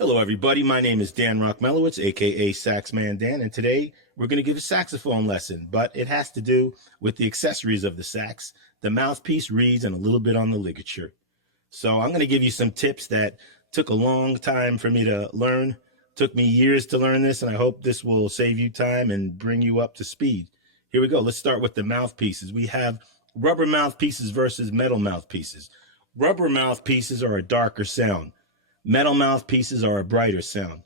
Hello, everybody. My name is Dan Rockmelowitz, aka Saxman Dan, and today we're going to give a saxophone lesson, but it has to do with the accessories of the sax, the mouthpiece, reeds, and a little bit on the ligature. So I'm going to give you some tips that took a long time for me to learn. Took me years to learn this, and I hope this will save you time and bring you up to speed. Here we go. Let's start with the mouthpieces. We have rubber mouthpieces versus metal mouthpieces. Rubber mouthpieces are a darker sound. Metal mouthpieces are a brighter sound.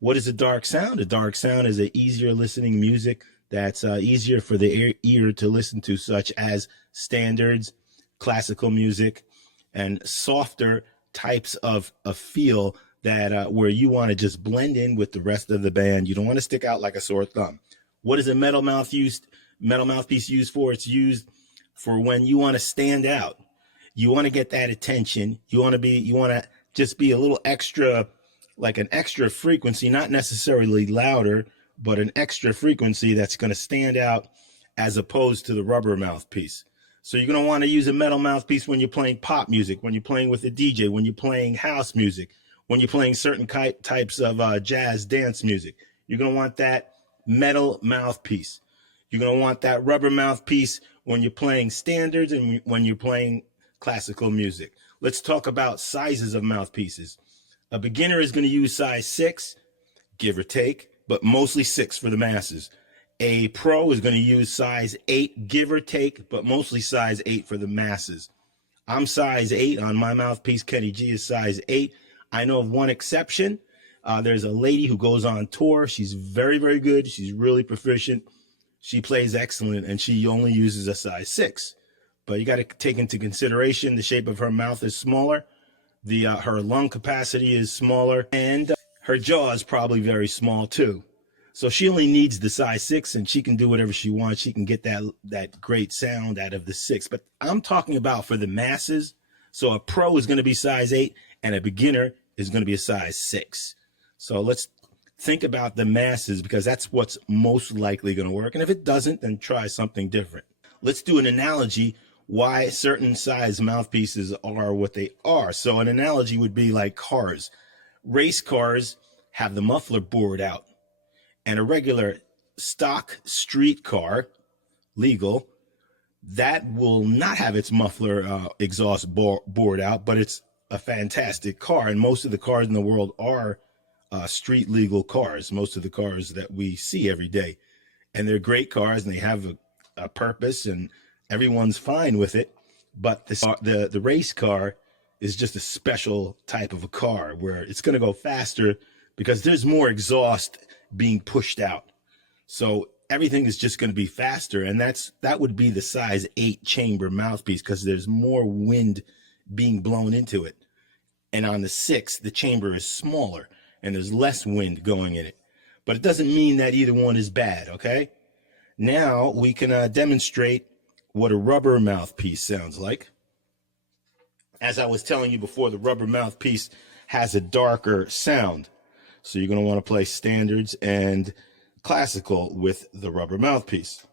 What is a dark sound? A dark sound is an easier listening music that's easier for the ear to listen to, such as standards, classical music, and softer types of a feel that where you want to just blend in with the rest of the band. You don't want to stick out like a sore thumb. What is a metal mouthpiece used for? It's used for when you want to stand out. You want to get that attention. You want to just be a little extra, like an extra frequency, not necessarily louder, but an extra frequency that's going to stand out as opposed to the rubber mouthpiece. So you're going to want to use a metal mouthpiece when you're playing pop music, when you're playing with a DJ, when you're playing house music, when you're playing certain types of jazz dance music. You're going to want that metal mouthpiece. You're going to want that rubber mouthpiece when you're playing standards and when you're playing classical music. Let's talk about sizes of mouthpieces. A beginner is going to use size 6, give or take, but mostly 6 for the masses. A pro is going to use size 8, give or take, but mostly size 8 for the masses. I'm size 8 on my mouthpiece. Kenny G is size 8. I know of one exception. There's a lady who goes on tour. She's very, very good. She's really proficient. She plays excellent, and she only uses a size 6. But you got to take into consideration the shape of her mouth is smaller, her lung capacity is smaller, and her jaw is probably very small too. So she only needs the size 6, and she can do whatever she wants. She can get that great sound out of the 6. But I'm talking about for the masses. So a pro is going to be size 8, and a beginner is going to be a size 6. So let's think about the masses, because that's what's most likely going to work. And if it doesn't, then try something different. Let's do an analogy why certain size mouthpieces are what they are. So an analogy would be like cars. Race cars have the muffler bored out, and a regular stock street car, legal, that will not have its muffler exhaust bored out, but it's a fantastic car. And most of the cars in the world are street legal cars, most of the cars that we see every day. And they're great cars, and they have a purpose, and everyone's fine with it. But the race car is just a special type of a car where it's going to go faster because there's more exhaust being pushed out. So everything is just going to be faster. And that would be the size 8 chamber mouthpiece, because there's more wind being blown into it. And on the 6, the chamber is smaller and there's less wind going in it. But it doesn't mean that either one is bad, okay? Now we can demonstrate what a rubber mouthpiece sounds like. As I was telling you before, the rubber mouthpiece has a darker sound. So you're going to want to play standards and classical with the rubber mouthpiece.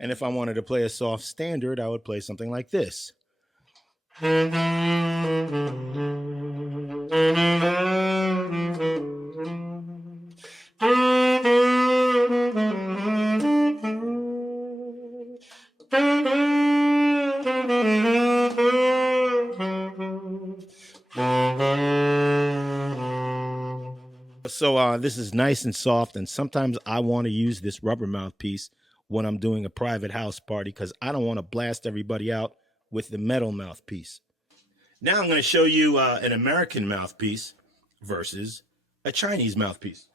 And if I wanted to play a soft standard, I would play something like this. So this is nice and soft, and sometimes I want to use this rubber mouthpiece when I'm doing a private house party, because I don't want to blast everybody out with the metal mouthpiece. Now I'm going to show you an American mouthpiece versus a Chinese mouthpiece.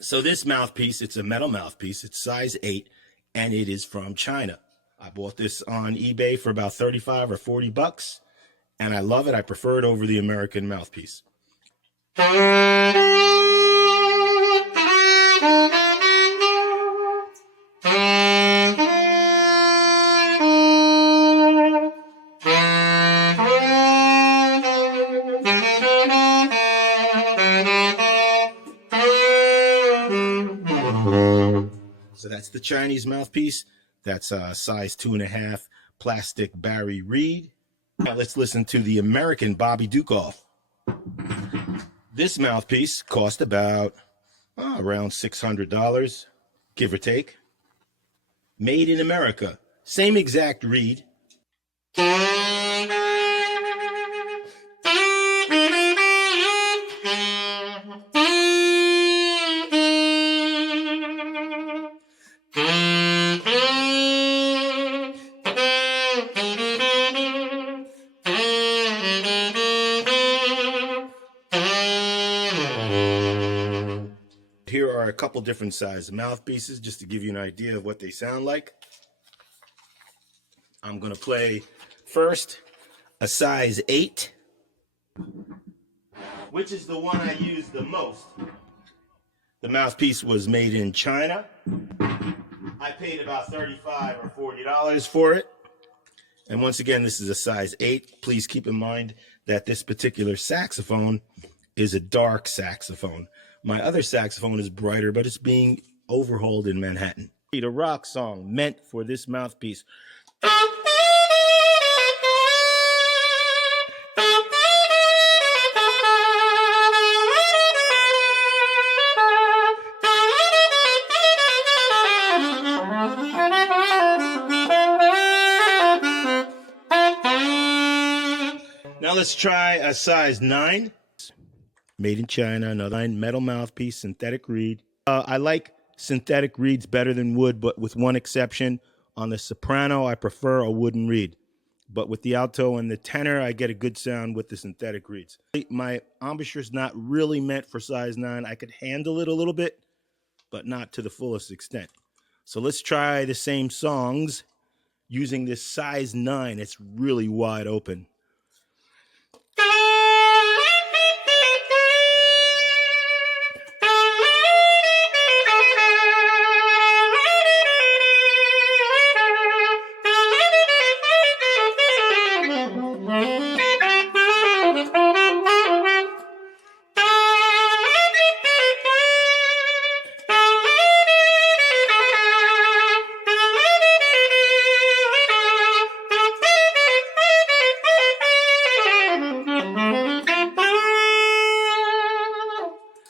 So this mouthpiece, it's a metal mouthpiece. It's size 8, and it is from China. I bought this on eBay for about 35 or 40 bucks, and I love it. I prefer it over the American mouthpiece. So that's the Chinese mouthpiece. That's size 2.5 plastic Barry Reed. Now let's listen to the American Bobby Dukoff. This mouthpiece cost about around $600, give or take. Made in America. Same exact reed. Here are a couple different size mouthpieces just to give you an idea of what they sound like. I'm going to play first a size 8, which is the one I use the most. The mouthpiece was made in China. I paid about $35 or $40 for it. And once again, this is a size 8. Please keep in mind that this particular saxophone is a dark saxophone. My other saxophone is brighter, but it's being overhauled in Manhattan. A rock song meant for this mouthpiece. Now let's try a size 9. Made in China, another metal mouthpiece, synthetic reed. I like synthetic reeds better than wood, but with one exception. On the soprano, I prefer a wooden reed. But with the alto and the tenor, I get a good sound with the synthetic reeds. My embouchure is not really meant for size 9. I could handle it a little bit, but not to the fullest extent. So let's try the same songs using this size 9. It's really wide open.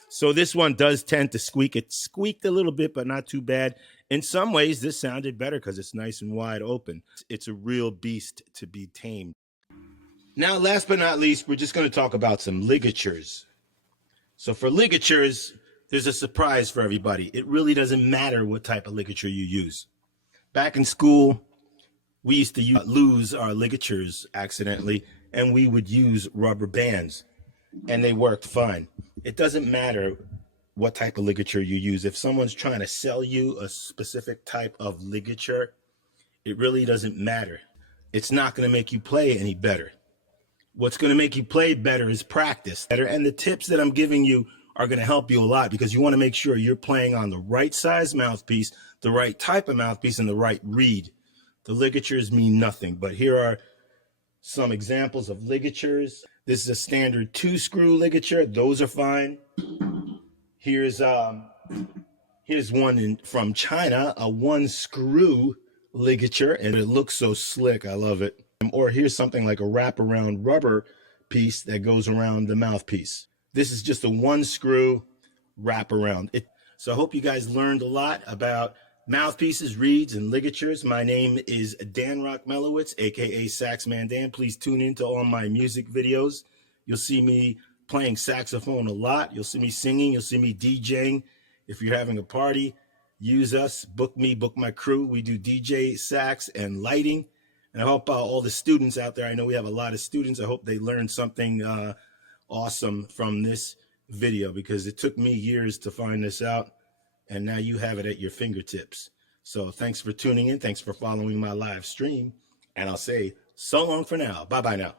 So this one does tend to squeak. It squeaked a little bit, but not too bad. In some ways, this sounded better because it's nice and wide open. It's a real beast to be tamed. Now, last but not least, we're just going to talk about some ligatures. So for ligatures, there's a surprise for everybody. It really doesn't matter what type of ligature you use. Back in school, we used to lose our ligatures accidentally, and we would use rubber bands, and they worked fine. It doesn't matter what type of ligature you use. If someone's trying to sell you a specific type of ligature, it really doesn't matter. It's not going to make you play any better. What's going to make you play better is practice. And the tips that I'm giving you are going to help you a lot because you want to make sure you're playing on the right size mouthpiece, the right type of mouthpiece, and the right reed. The ligatures mean nothing, but here are some examples of ligatures. This is a standard 2-screw ligature. Those are fine. Here's one from China, a 1-screw ligature, and it looks so slick. I love it. Or here's something like a wraparound rubber piece that goes around the mouthpiece. This is just a 1-screw wraparound. So I hope you guys learned a lot about mouthpieces, reeds, and ligatures. My name is Dan Rock Melowitz, aka Saxman Dan. Please tune in to all my music videos. You'll see me playing saxophone a lot. You'll see me singing. You'll see me DJing. If you're having a party, use us. Book me, book my crew. We do DJ, sax, and lighting. And I hope all the students out there, I know we have a lot of students. I hope they learned something awesome from this video because it took me years to find this out. And now you have it at your fingertips. So thanks for tuning in. Thanks for following my live stream. And I'll say so long for now. Bye-bye now.